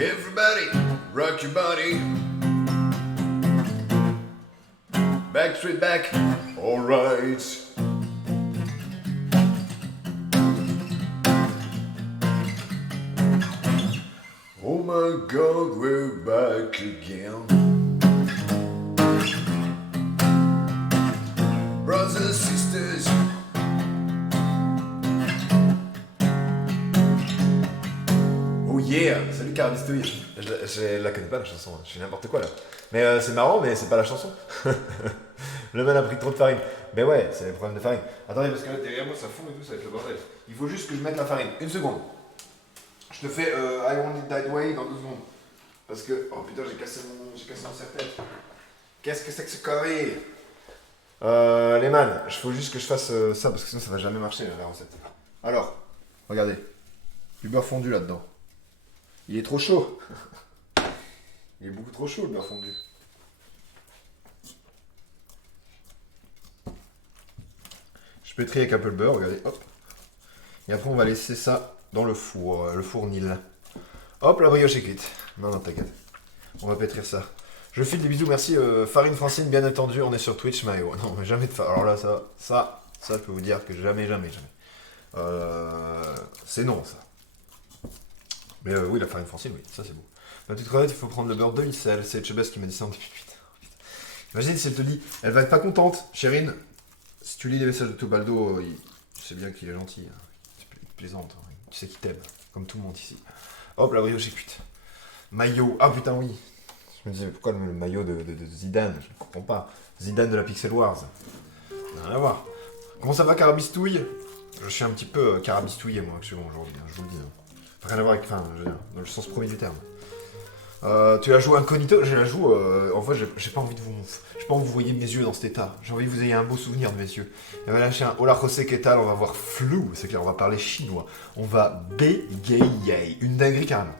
Everybody, rock your body. Back, straight back. Alright. Oh my god, we're back again. Brothers and sisters. Oh yeah, salut Carabistouille. Je la connais pas la chanson, je fais n'importe quoi là. Mais c'est marrant, mais c'est pas la chanson. Le man a pris trop de farine. Mais ouais, c'est les problèmes de farine. Attendez, parce que là derrière moi ça fond et tout, ça va être le bordel. Il faut juste que je mette la farine. Une seconde. Je te fais I Want It That Way dans 2 secondes. Parce que, oh putain, j'ai cassé mon serre-tête. Qu'est-ce que c'est que ce connerie? Les man, il faut juste que je fasse ça parce que sinon ça va jamais marcher la recette. Alors, regardez. Du beurre fondu là-dedans. Il est trop chaud. Il est beaucoup trop chaud le beurre fondu. Je pétris avec un peu le beurre, regardez, hop. Et après on va laisser ça dans le fournil. Hop, la brioche est cuite. Non, t'inquiète. On va pétrir ça. Je file des bisous, merci. Farine Francine, bien entendu, on est sur Twitch, Mayo. Non, mais jamais de farine. Alors là, ça, je peux vous dire que jamais. C'est non, ça. Mais oui, la farine Francine, oui, ça c'est beau. Ma petite crevette, il faut prendre le beurre de Icel. C'est Chebes qui m'a dit ça. Putain. Imagine si elle te dit, elle va être pas contente, Chérine. Si tu lis les messages de Tobaldo, tu sais bien qu'il est gentil. Hein. Il plaisante. Hein. Tu sais qu'il t'aime. Comme tout le monde ici. Hop, la brioche est cuite. Maillot. Ah putain, oui. Je me disais, pourquoi le maillot de Zidane? Je ne comprends pas. Zidane de la Pixel Wars. Rien à voir. Comment ça va, Carabistouille? Je suis un petit peu carabistouillé, moi, actuellement, aujourd'hui. Hein, je vous le dis. Hein. Rien à voir avec. Enfin, je veux dire, dans le sens premier du terme. Tu la joues incognito? Je la joue. En fait, j'ai pas envie de vous. J'ai pas envie que vous voyez mes yeux dans cet état. J'ai envie que vous ayez un beau souvenir de mes yeux. Et on va lâcher un Hola José Ketal, on va voir flou. C'est clair, on va parler chinois. On va bégayer. Une dinguerie carrément.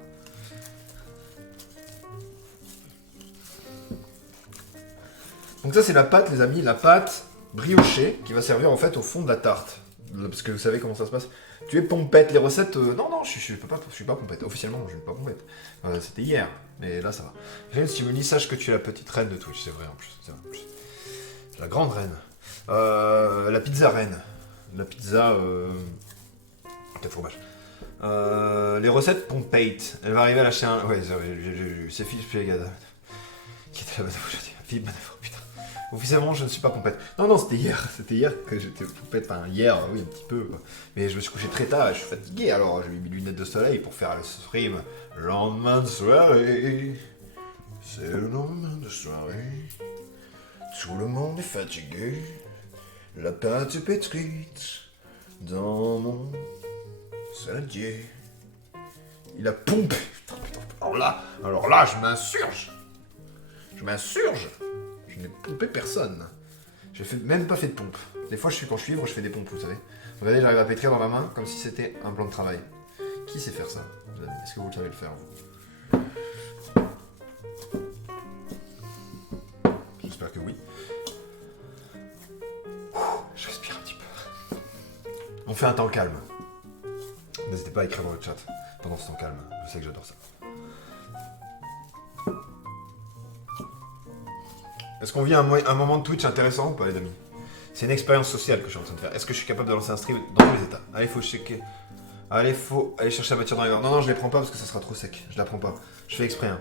Donc ça c'est la pâte les amis, la pâte briochée qui va servir en fait au fond de la tarte. Parce que vous savez comment ça se passe. Tu es pompette, les recettes... non, je suis pas pompette. Officiellement, je ne suis pas pompette. C'était hier, mais là ça va. Rien si tu me dis, sache que tu es la petite reine de Twitch, c'est vrai en plus. C'est la grande reine. La pizza reine. La pizza... 4 fromages. Les recettes pompette. Elle va arriver à lâcher un... Ouais, c'est Philippe Pégada. Qui était là-bas, Philippe Manœuvre, putain. Officiellement, je ne suis pas pompette. Non, c'était hier. C'était hier que j'étais pompette. Enfin, hier, oui, un petit peu. Quoi. Mais je me suis couché très tard et je suis fatigué. Alors, j'ai mis mes lunettes de soleil pour faire le stream. Lendemain de soirée. C'est le lendemain de soirée. Tout le monde est fatigué. La pâte est pétrite dans mon saladier. Il a pompé. Putain. Alors là, je m'insurge. Je n'ai pompé personne. J'ai même pas fait de pompe. Des fois, quand je suis ivre, je fais des pompes, vous savez. Regardez, j'arrive à pétrir dans ma main comme si c'était un plan de travail. Qui sait faire ça? Est-ce que vous le savez le faire, vous? J'espère que oui. Je respire un petit peu. On fait un temps calme. N'hésitez pas à écrire dans le chat pendant ce temps calme. Je sais que j'adore ça. Est-ce qu'on vit un moment de Twitch intéressant ou pas, les amis? C'est une expérience sociale que je suis en train de faire. Est-ce que je suis capable de lancer un stream dans tous les états? Allez, faut checker. Allez, faut aller chercher la voiture dans les verres. Non, je les prends pas parce que ça sera trop sec. Je la prends pas. Je fais exprès. Hein.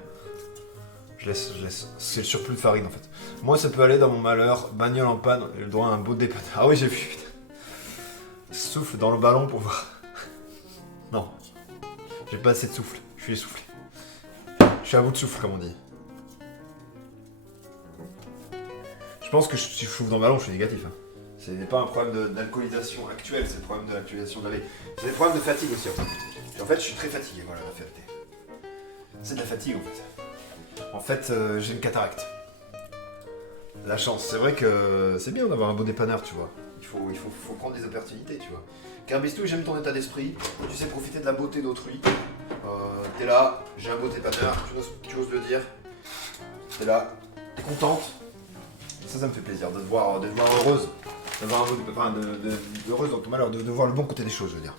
Je laisse. C'est le surplus de farine en fait. Moi, ça peut aller dans mon malheur. Bagnole en panne. Le droit à un beau dépannage. Ah oui, j'ai vu. Souffle dans le ballon pour voir. Non. J'ai pas assez de souffle. Je suis essoufflé. Je suis à bout de souffle, comme on dit. Je pense que si je souffle dans le ballon, je suis négatif. Hein. Ce n'est pas un problème d'alcoolisation actuelle, c'est le problème de l'actualisation de la veille. C'est des problèmes de fatigue aussi en fait. Et en fait, je suis très fatigué, voilà la vérité. C'est de la fatigue en fait. En fait, j'ai une cataracte. La chance, c'est vrai que c'est bien d'avoir un beau dépanneur, tu vois. Il faut prendre des opportunités, tu vois. Carbistou, j'aime ton état d'esprit. Tu sais profiter de la beauté d'autrui. T'es là, j'ai un beau dépanneur, tu oses le dire. T'es là, t'es contente. Ça me fait plaisir de te voir heureuse, heureuse dans ton malheur, de voir le bon côté des choses, je veux dire.